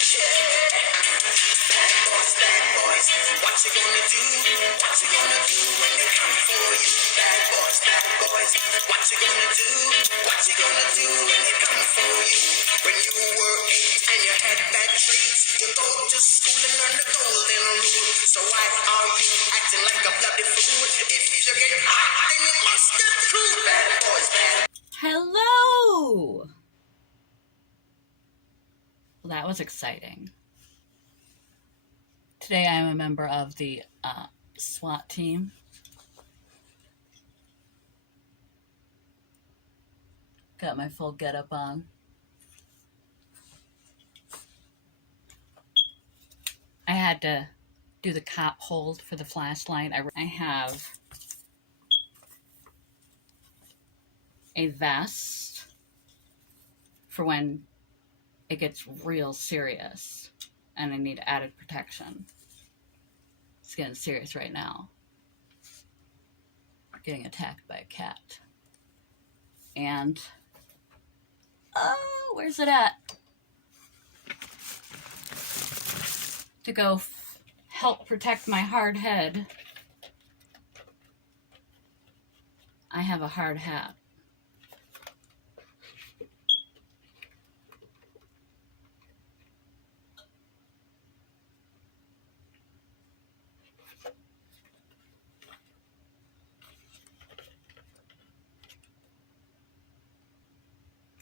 Bad boys, what you gonna do? What you gonna do when they come for you? Bad boys, what you gonna do? What you gonna do when they come for you? When you were 8 and you had bad traits, you go to school and learn the golden rule. So why are you acting like a bloody fool? If you get hot, then you must get cool. Bad boys, bad. Hello! Well, that was exciting. Today I am a member of the SWAT team. Got my full getup on. I had to do the cop hold for the flashlight. I have a vest for when it gets real serious and I need added protection. It's getting serious right now. Getting attacked by a cat. And, where's it at? To go help protect my hard head, I have a hard hat.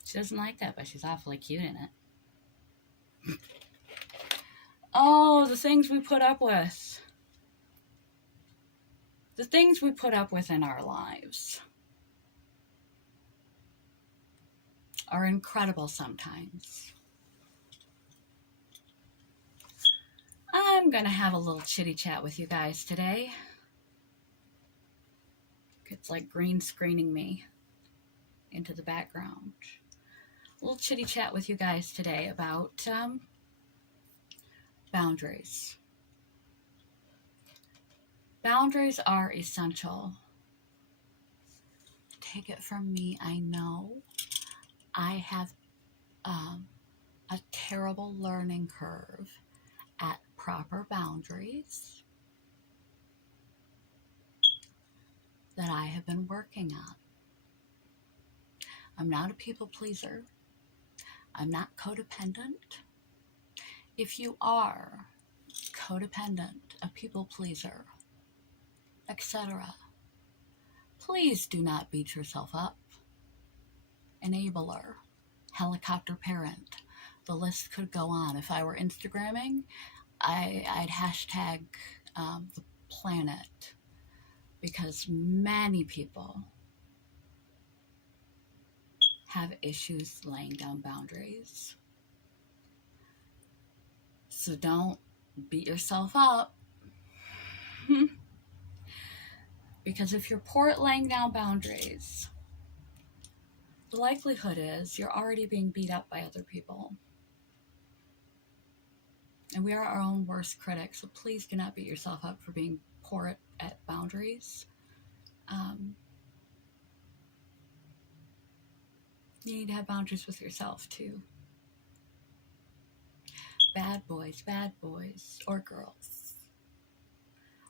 She doesn't like that, but she's awfully cute in it. Oh, the things we put up with. The things we put up with in our lives are incredible sometimes. I'm going to have a little chitty chat with you guys today. It's like green screening me into the background. A little chitty chat with you guys today about boundaries. Boundaries are essential. Take it from me, I know I have a terrible learning curve at proper boundaries that I have been working on. I'm not a people pleaser. I'm not codependent. If you are codependent, a people pleaser, etc., please do not beat yourself up. Enabler, helicopter parent, the list could go on. If I were Instagramming, I'd hashtag the planet, because many people have issues laying down boundaries. So don't beat yourself up. Because if you're poor at laying down boundaries, the likelihood is you're already being beat up by other people. And we are our own worst critics, so please do not beat yourself up for being poor at boundaries. You need to have boundaries with yourself too. Bad boys, or girls.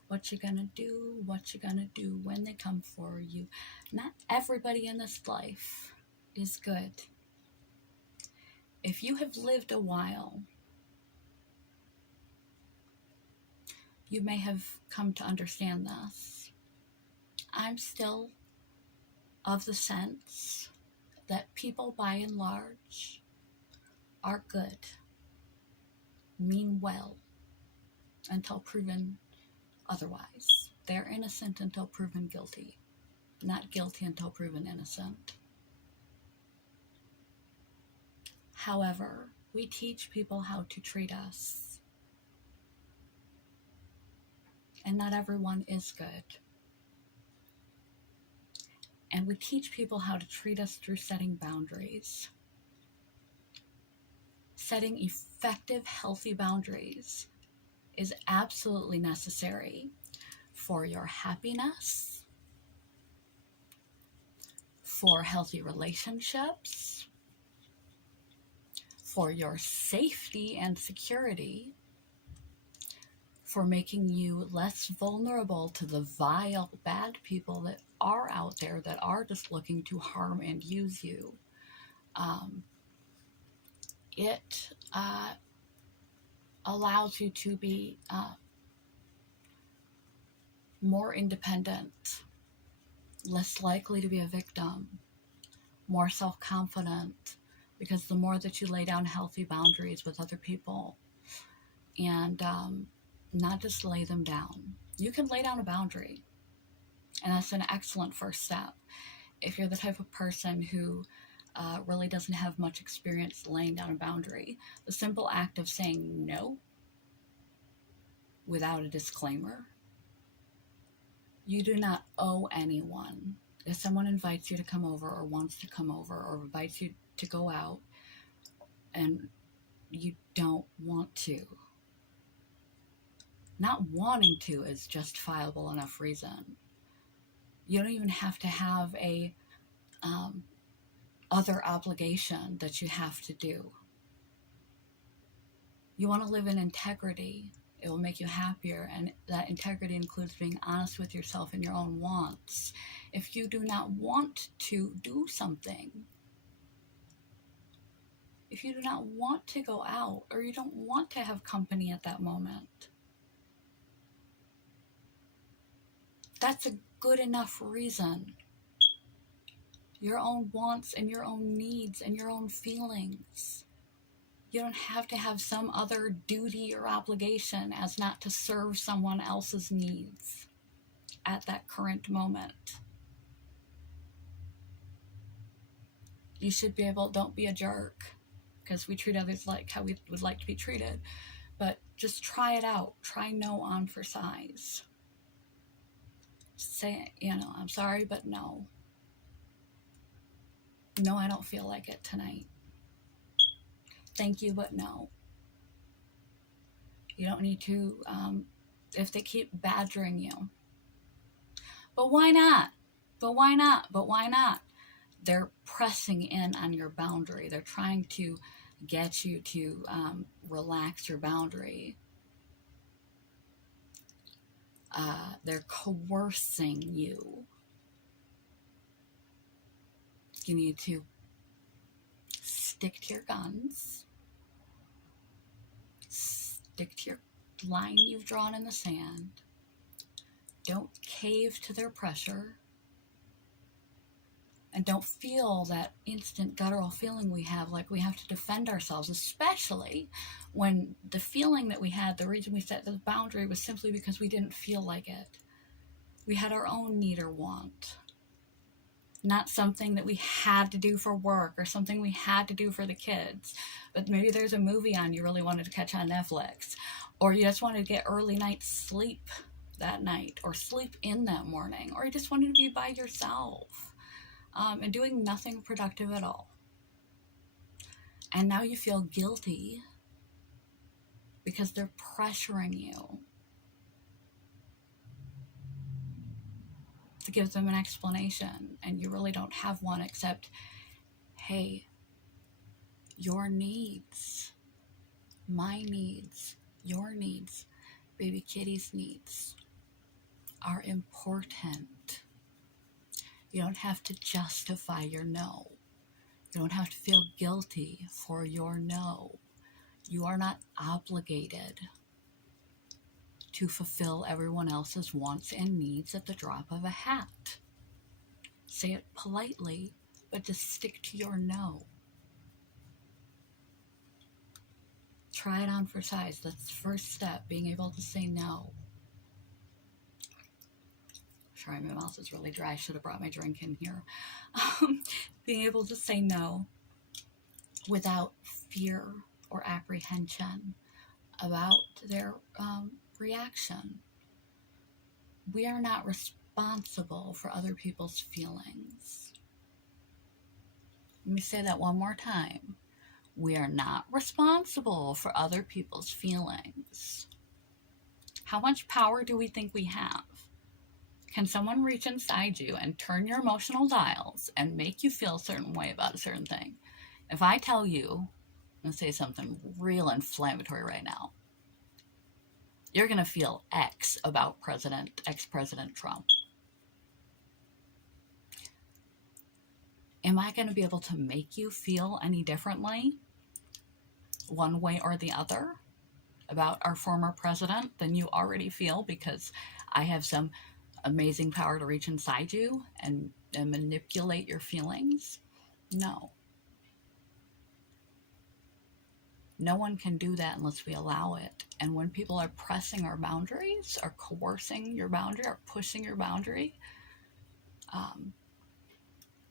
What you gonna do? What you gonna do when they come for you? Not everybody in this life is good. If you have lived a while, you may have come to understand this. I'm still of the sense that people by and large are good, mean well, until proven otherwise. They're innocent until proven guilty, not guilty until proven innocent. However, we teach people how to treat us, and not everyone is good. And we teach people how to treat us through setting boundaries. Setting effective, healthy boundaries is absolutely necessary for your happiness, for healthy relationships, for your safety and security, for making you less vulnerable to the vile, bad people that are out there that are just looking to harm and use you. It allows you to be more independent, less likely to be a victim, more self-confident, because the more that you lay down healthy boundaries with other people, and not just lay them down. You can lay down a boundary, and that's an excellent first step. If you're the type of person who really doesn't have much experience laying down a boundary, the simple act of saying no without a disclaimer, you do not owe anyone. If someone invites you to come over or wants to come over or invites you to go out and you don't want to, not wanting to is justifiable enough reason. You don't even have to have a other obligation that you have to do. You want to live in integrity. It will make you happier, and that integrity includes being honest with yourself and your own wants. If you do not want to do something, if you do not want to go out, or you don't want to have company at that moment, that's a good enough reason. Your own wants and your own needs and your own feelings. You don't have to have some other duty or obligation as not to serve someone else's needs at that current moment. You should be able, don't be a jerk, because we treat others like how we would like to be treated, but just try it out. Try no on for size. Say, I'm sorry, but no. No, I don't feel like it tonight. Thank you, but no. You don't need to, if they keep badgering you. But why not? But why not? But why not? They're pressing in on your boundary. They're trying to get you to relax your boundary. They're coercing you. You need to stick to your guns. Stick to your line you've drawn in the sand. Don't cave to their pressure. And don't feel that instant guttural feeling we have, like we have to defend ourselves, especially when the feeling that we had, the reason we set the boundary was simply because we didn't feel like it. We had our own need or want. Not something that we had to do for work or something we had to do for the kids. But maybe there's a movie on you really wanted to catch on Netflix. Or you just wanted to get early night sleep that night, or sleep in that morning. Or you just wanted to be by yourself and doing nothing productive at all. And now you feel guilty because they're pressuring you to give them an explanation, and you really don't have one except, hey, your needs, my needs, your needs, baby kitty's needs are important. You don't have to justify your no. You don't have to feel guilty for your no. You are not obligated to fulfill everyone else's wants and needs at the drop of a hat. Say it politely, but just stick to your no. Try it on for size. That's the first step, being able to say no. Sorry, my mouth is really dry. I should have brought my drink in here. Being able to say no without fear or apprehension about their reaction. We are not responsible for other people's feelings. Let me say that one more time. We are not responsible for other people's feelings. How much power do we think we have? Can someone reach inside you and turn your emotional dials and make you feel a certain way about a certain thing? If I tell you I'm going to say something real inflammatory right now. You're going to feel X about ex-President Trump. Am I going to be able to make you feel any differently, one way or the other, about our former president than you already feel because I have some amazing power to reach inside you and manipulate your feelings? No. No one can do that unless we allow it. And when people are pressing our boundaries, or coercing your boundary, or pushing your boundary,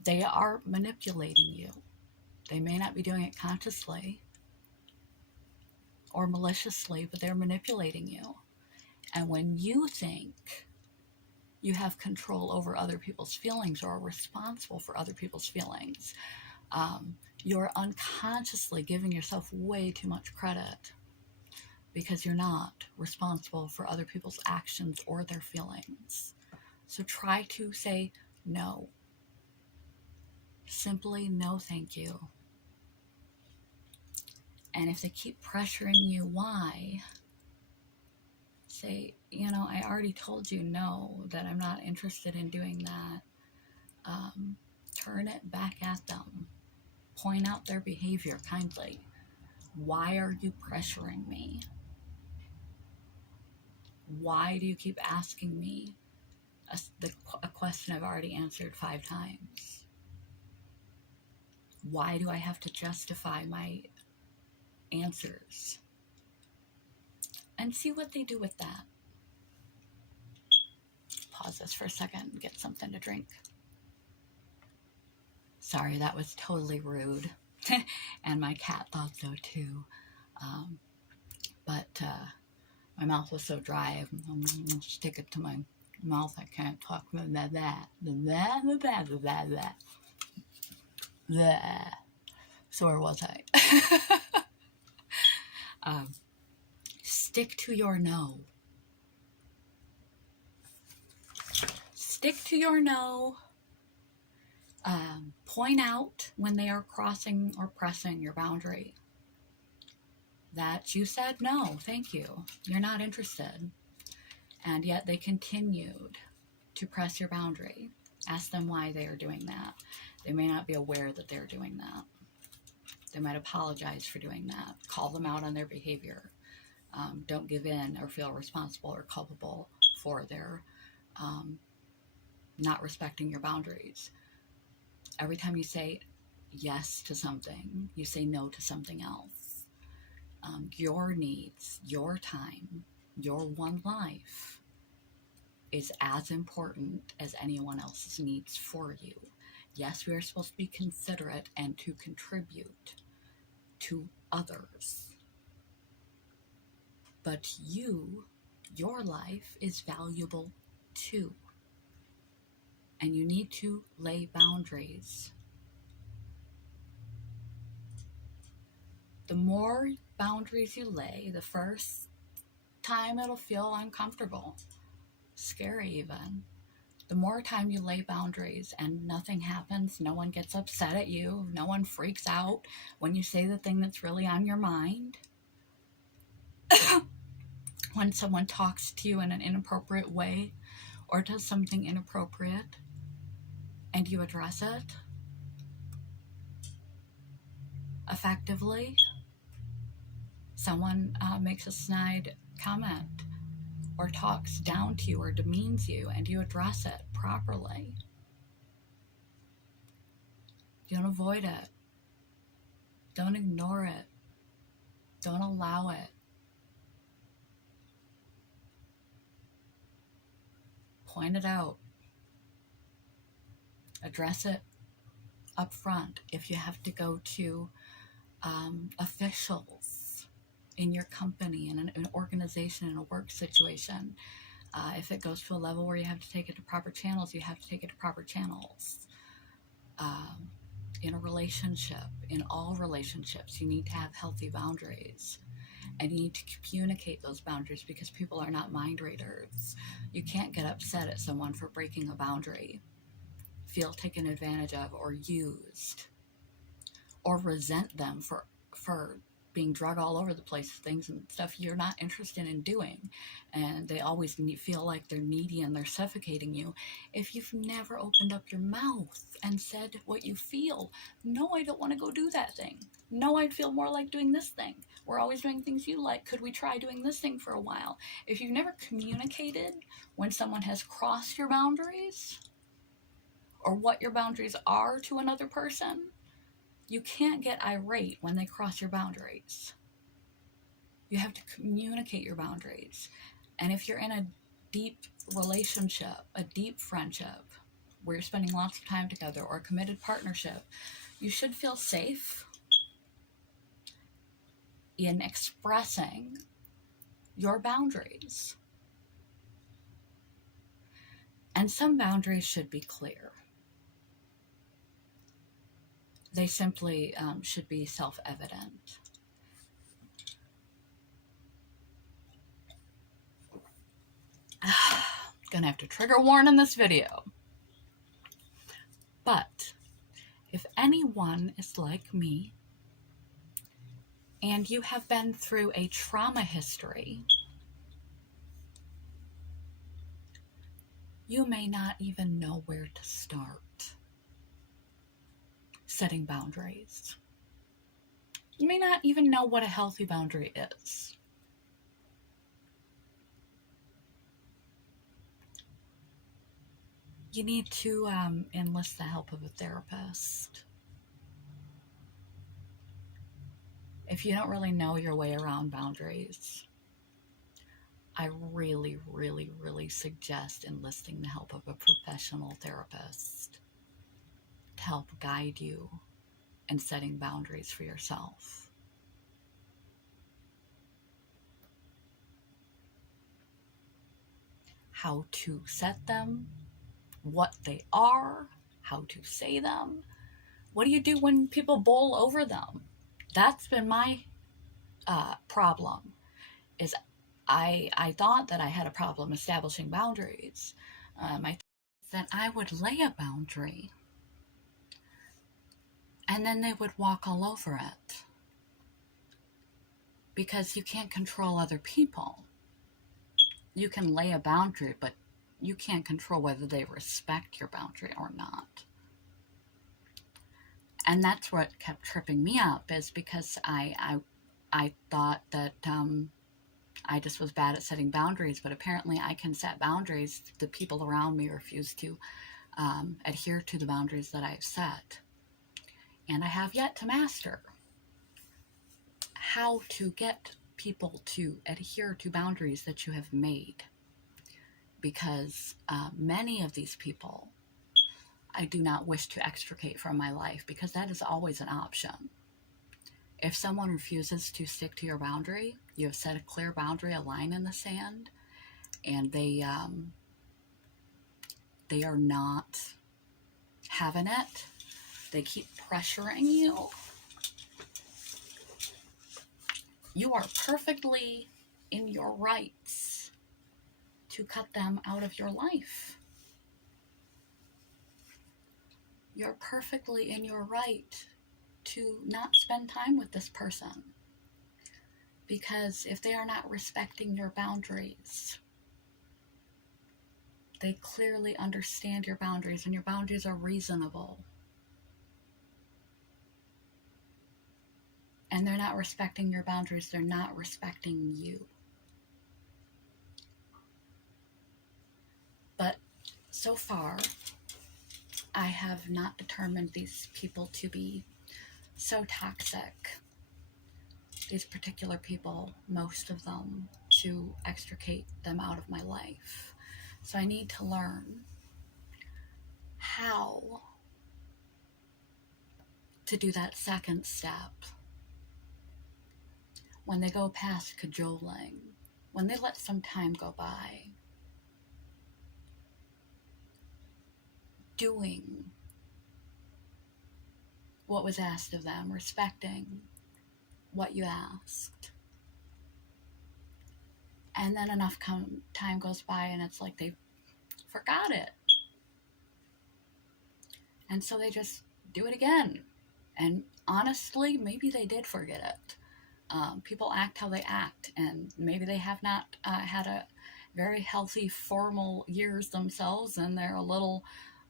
they are manipulating you. They may not be doing it consciously or maliciously, but they're manipulating you. And when you think you have control over other people's feelings or are responsible for other people's feelings, you're unconsciously giving yourself way too much credit, because you're not responsible for other people's actions or their feelings. So try to say no. Simply no, thank you. And if they keep pressuring you, why? Say, I already told you no, that I'm not interested in doing that. Turn it back at them. Point out their behavior kindly. Why are you pressuring me? Why do you keep asking me a question I've already answered 5 times? Why do I have to justify my answers? And see what they do with that. Pause this for a second and get something to drink. Sorry, that was totally rude. And my cat thought so too. But my mouth was so dry, I'm going to stick it to my mouth. I can't talk. So where was I? Stick to your no. Stick to your no. Point out when they are crossing or pressing your boundary that you said no, thank you, you're not interested, and yet they continued to press your boundary. Ask them why they are doing that. They may not be aware that they're doing that. They might apologize for doing that. Call them out on their behavior. Don't give in or feel responsible or culpable for their not respecting your boundaries. Every time you say yes to something, you say no to something else. Your needs, your time, your one life is as important as anyone else's needs for you. Yes, we are supposed to be considerate and to contribute to others. But your life is valuable too. And you need to lay boundaries. The more boundaries you lay, the first time it'll feel uncomfortable, scary even. The more time you lay boundaries and nothing happens, no one gets upset at you, no one freaks out when you say the thing that's really on your mind. When someone talks to you in an inappropriate way or does something inappropriate and you address it effectively, someone makes a snide comment or talks down to you or demeans you and you address it properly. Don't avoid it. Don't ignore it. Don't allow it. Point it out. Address it up front. If you have to go to officials in your company, in an organization, in a work situation, if it goes to a level where you have to take it to proper channels, you have to take it to proper channels. In a relationship, in all relationships, you need to have healthy boundaries. And you need to communicate those boundaries, because people are not mind readers. You can't get upset at someone for breaking a boundary, feel taken advantage of or used, or resent them for for being drug all over the place, things and stuff you're not interested in doing, and they always feel like they're needy and they're suffocating you. If you've never opened up your mouth and said what you feel, no, I don't want to go do that thing. No, I'd feel more like doing this thing. We're always doing things you like. Could we try doing this thing for a while? If you've never communicated when someone has crossed your boundaries or what your boundaries are to another person, you can't get irate when they cross your boundaries. You have to communicate your boundaries. And if you're in a deep relationship, a deep friendship, where you're spending lots of time together, or a committed partnership, you should feel safe in expressing your boundaries. And some boundaries should be clear. They simply should be self-evident. Gonna have to trigger warn in this video. But if anyone is like me and you have been through a trauma history, you may not even know where to start setting boundaries. You may not even know what a healthy boundary is. You need to enlist the help of a therapist. If you don't really know your way around boundaries, I really, really, really suggest enlisting the help of a professional therapist to help guide you in setting boundaries for yourself. How to set them, what they are, how to say them. What do you do when people bowl over them? That's been my problem, is I thought that I had a problem establishing boundaries. I thought that I would lay a boundary and then they would walk all over it, because you can't control other people. You can lay a boundary, but you can't control whether they respect your boundary or not. And that's what kept tripping me up, is because I thought that I just was bad at setting boundaries, but apparently I can set boundaries. The people around me refuse to adhere to the boundaries that I've set. And I have yet to master how to get people to adhere to boundaries that you have made. Because many of these people I do not wish to extricate from my life, because that is always an option. If someone refuses to stick to your boundary, you have set a clear boundary, a line in the sand, and they are not having it. They keep pressuring you. You are perfectly in your rights to cut them out of your life. You're perfectly in your right to not spend time with this person, because if they are not respecting your boundaries, they clearly understand your boundaries, and your boundaries are reasonable. And they're not respecting your boundaries, they're not respecting you. But so far, I have not determined these people to be so toxic, these particular people, most of them, to extricate them out of my life. So I need to learn how to do that second step. When they go past cajoling, when they let some time go by, doing what was asked of them, respecting what you asked. And then enough time goes by and it's like they forgot it. And so they just do it again. And honestly, maybe they did forget it. People act how they act, and maybe they have not had a very healthy formal years themselves, and they're a little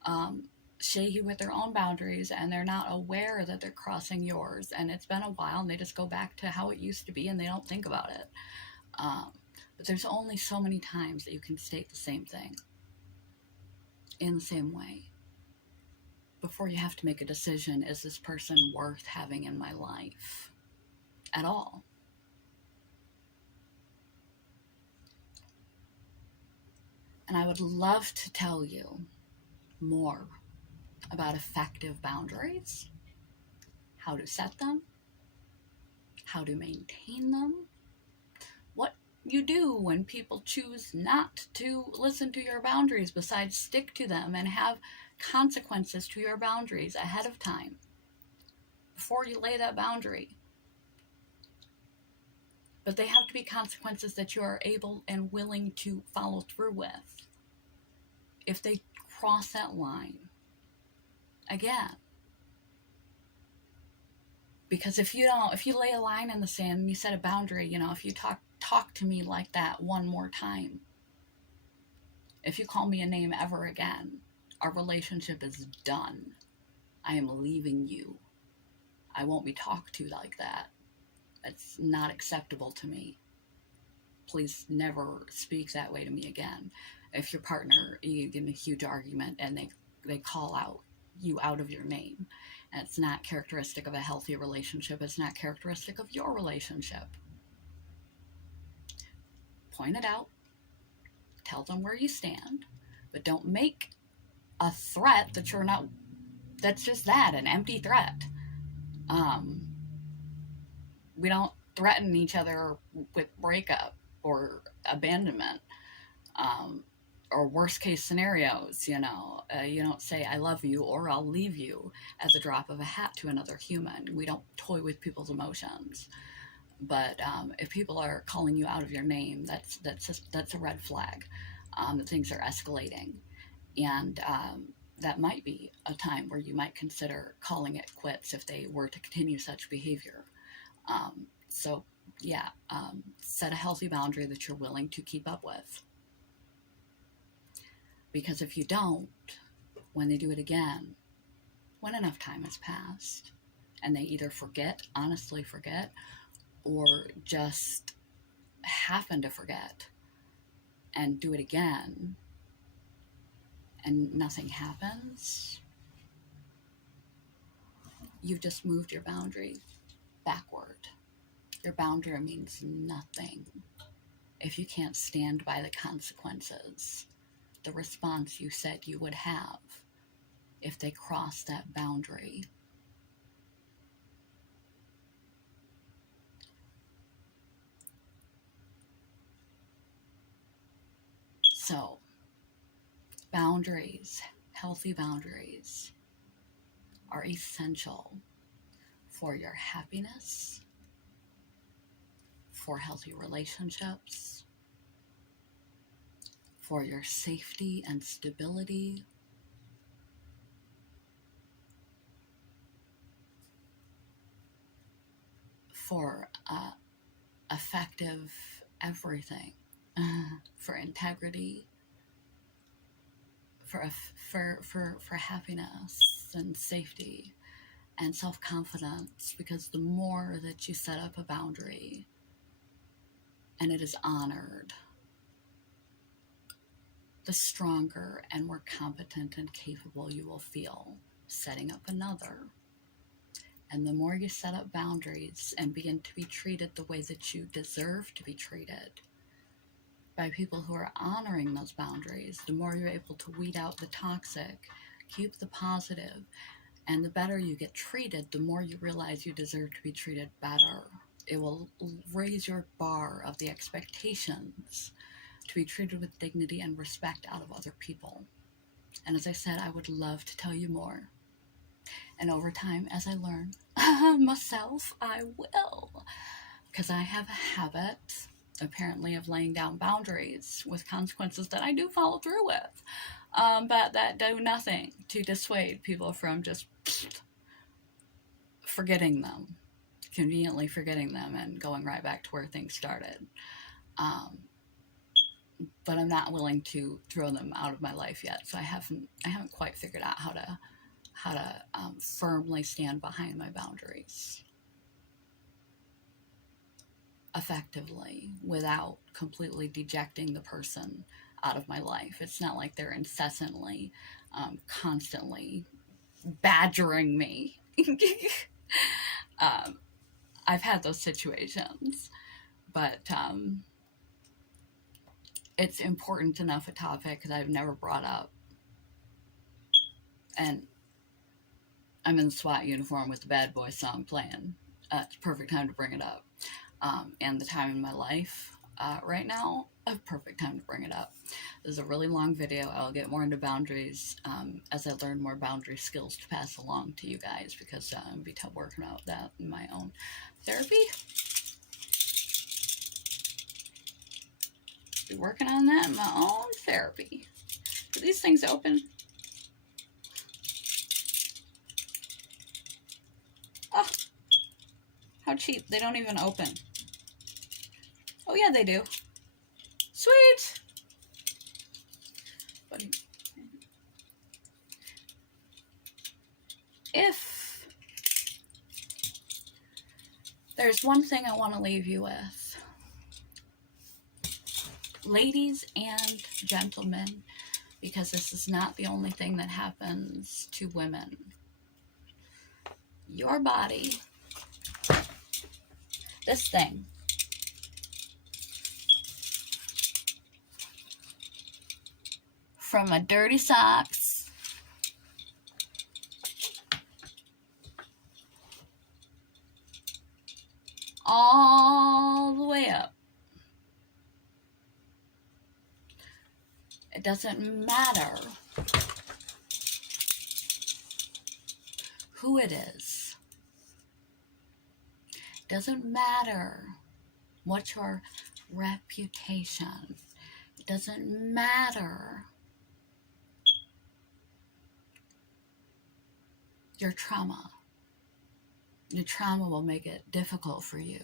um, shaky with their own boundaries, and they're not aware that they're crossing yours, and it's been a while, and they just go back to how it used to be, and they don't think about it. Um, but there's only so many times that you can state the same thing in the same way before you have to make a decision. Is this person worth having in my life at all? And I would love to tell you more about effective boundaries, how to set them, how to maintain them, what you do when people choose not to listen to your boundaries, besides stick to them and have consequences to your boundaries ahead of time before you lay that boundary. But they have to be consequences that you are able and willing to follow through with. If they cross that line, again, because if you lay a line in the sand and you set a boundary, if you talk to me like that one more time, if you call me a name ever again, our relationship is done. I am leaving you. I won't be talked to like that. That's not acceptable to me. Please never speak that way to me again. If your partner, you get in a huge argument and they call out you out of your name, and it's not characteristic of a healthy relationship, it's not characteristic of your relationship, point it out, tell them where you stand, but don't make a threat that you're not, that's just that, an empty threat. We don't threaten each other with breakup or abandonment, or worst case scenarios. You don't say I love you or I'll leave you as a drop of a hat to another human. We don't toy with people's emotions. But if people are calling you out of your name, that's a red flag. That things are escalating, and that might be a time where you might consider calling it quits if they were to continue such behavior. So yeah, set a healthy boundary that you're willing to keep up with. Because if you don't, when they do it again, when enough time has passed, and they either honestly forget, or just happen to forget and do it again, and nothing happens, you've just moved your boundary backward. Your boundary means nothing if you can't stand by the consequences, the response you said you would have if they cross that boundary. So, boundaries, healthy boundaries, are essential for your happiness, for healthy relationships, for your safety and stability, for effective everything, for integrity, for happiness and safety and self-confidence. Because the more that you set up a boundary and it is honored, the stronger and more competent and capable you will feel setting up another. And the more you set up boundaries and begin to be treated the way that you deserve to be treated by people who are honoring those boundaries, the more you're able to weed out the toxic, keep the positive, and the better you get treated, the more you realize you deserve to be treated better. It will raise your bar of the expectations to be treated with dignity and respect out of other people. And as I said, I would love to tell you more. And over time, as I learn myself, I will. Because I have a habit, apparently, of laying down boundaries with consequences that I do follow through with. But that do nothing to dissuade people from just forgetting them, conveniently forgetting them and going right back to where things started. But I'm not willing to throw them out of my life yet. So I haven't quite figured out how to firmly stand behind my boundaries effectively without completely dejecting the person out of my life. It's not like they're incessantly, constantly badgering me. I've had those situations, but it's important enough a topic that I've never brought up. And I'm in the SWAT uniform with the Bad Boy song playing. It's a perfect time to bring it up. And the time in my life right now, a perfect time to bring it up. This is a really long video. I'll get more into boundaries as I learn more boundary skills to pass along to you guys, because I'll be working out that in my own therapy. Be working on that in my own therapy. Are these things open? Oh, how cheap. They don't even open. Oh yeah, they do. Sweet! But if there's one thing I want to leave you with, ladies and gentlemen, because this is not the only thing that happens to women. Your body, this thing, from a dirty socks all the way up. It doesn't matter who it is. It doesn't matter what's your reputation. It doesn't matter your trauma. Your trauma will make it difficult for you.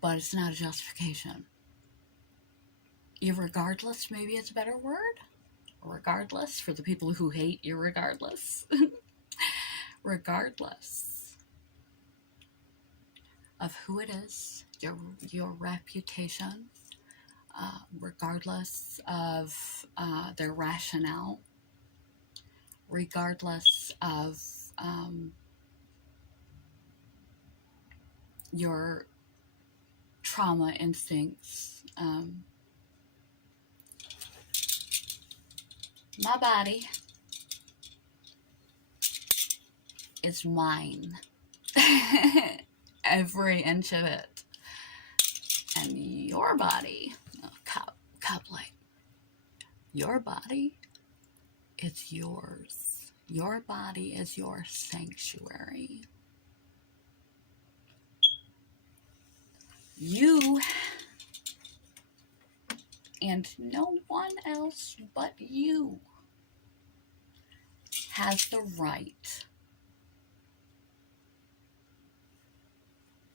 But it's not a justification. Irregardless, maybe it's a better word. Regardless, for the people who hate irregardless. Regardless of who it is, your reputation, regardless of their rationale, regardless of your trauma instincts. My body is mine. Every inch of it. And your body, cup light. Your body is yours. Your body is your sanctuary. You and no one else but you has the right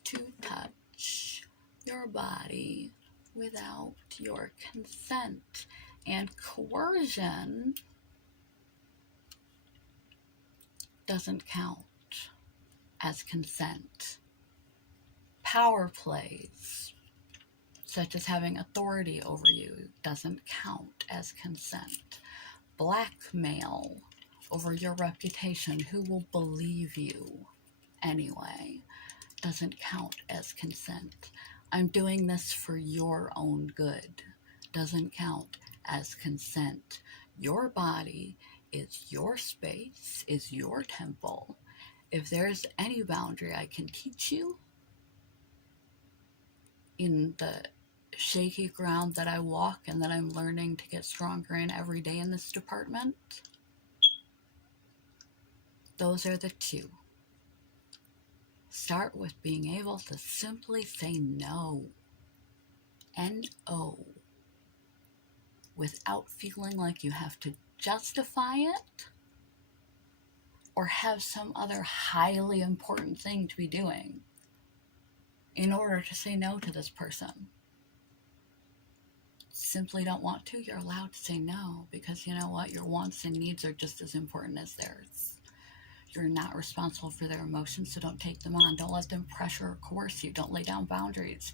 to touch your body without your consent. And coercion doesn't count as consent. Power plays, such as having authority over you, doesn't count as consent. Blackmail over your reputation, who will believe you anyway, doesn't count as consent. I'm doing this for your own good, doesn't count as consent. Your body is your space, is your temple. If there's any boundary I can teach you in the shaky ground that I walk and that I'm learning to get stronger in every day in this department, those are the two. Start with being able to simply say no. N-O. Without feeling like you have to justify it or have some other highly important thing to be doing in order to say no to this person. Simply don't want to, you're allowed to say no, because you know what? Your wants and needs are just as important as theirs. You're not responsible for their emotions, so don't take them on. Don't let them pressure or coerce you. Don't lay down boundaries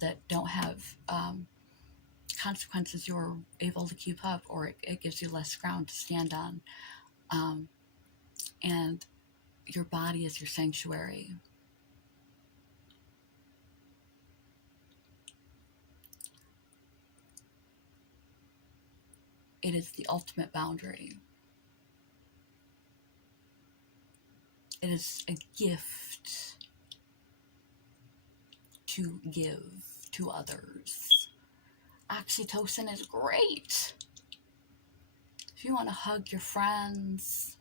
that don't have consequences you're able to keep up, or it gives you less ground to stand on. And your body is your sanctuary. It is the ultimate boundary. It is a gift to give to others. Oxytocin is great. If you want to hug your friends,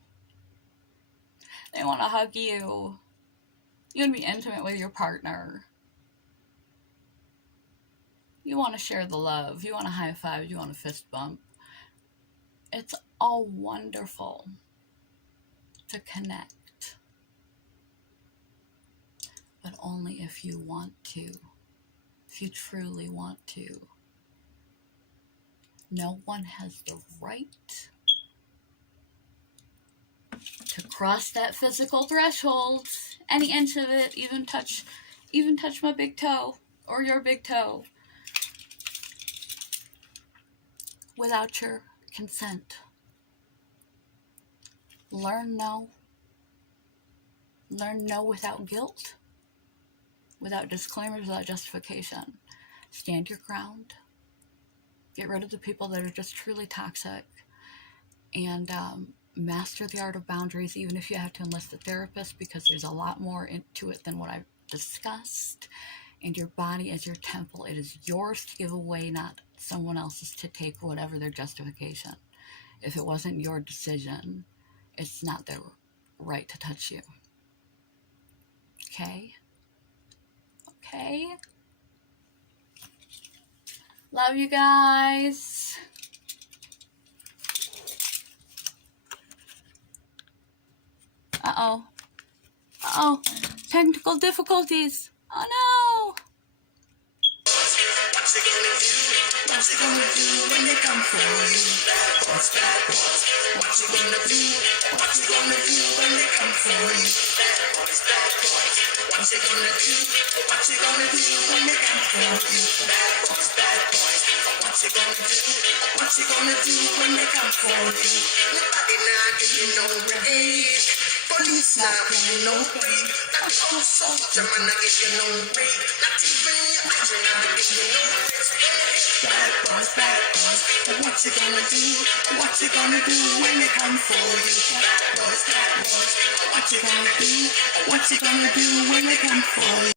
they want to hug you. You want to be intimate with your partner. You want to share the love. You want to high five. You want to fist bump. It's all wonderful to connect, but only if you want to, if you truly want to. No one has the right to cross that physical threshold, any inch of it, even touch my big toe or your big toe, without your consent. Learn no. Learn no without guilt, without disclaimers, without justification. Stand your ground. Get rid of the people that are just truly toxic, and master the art of boundaries, even if you have to enlist a therapist, because there's a lot more into it than what I've discussed. And your body is your temple. It is yours to give away, not someone else's to take, whatever their justification. If it wasn't your decision, it's not their right to touch you. Okay? Okay? Love you guys. Uh-oh. Uh-oh. Technical difficulties. Oh, no. What you gonna do? What you gonna do when they come for you? Bad boys, bad boys. What you gonna do? What you gonna do when they come for you? Bad boys, bad boys. What you gonna do? What you gonna do when they come for you? Bad boys, bad boys. What you gonna do? What you gonna do when they come for you? Nobody now give you no break. Police now give you no break. That old soldier man now give you no break. Not even your children now give you no break. Bad boys, bad boys. What you gonna do? What you gonna do when they come for you? Bad boys, bad boys. What you gonna do? What you gonna do when they come for you?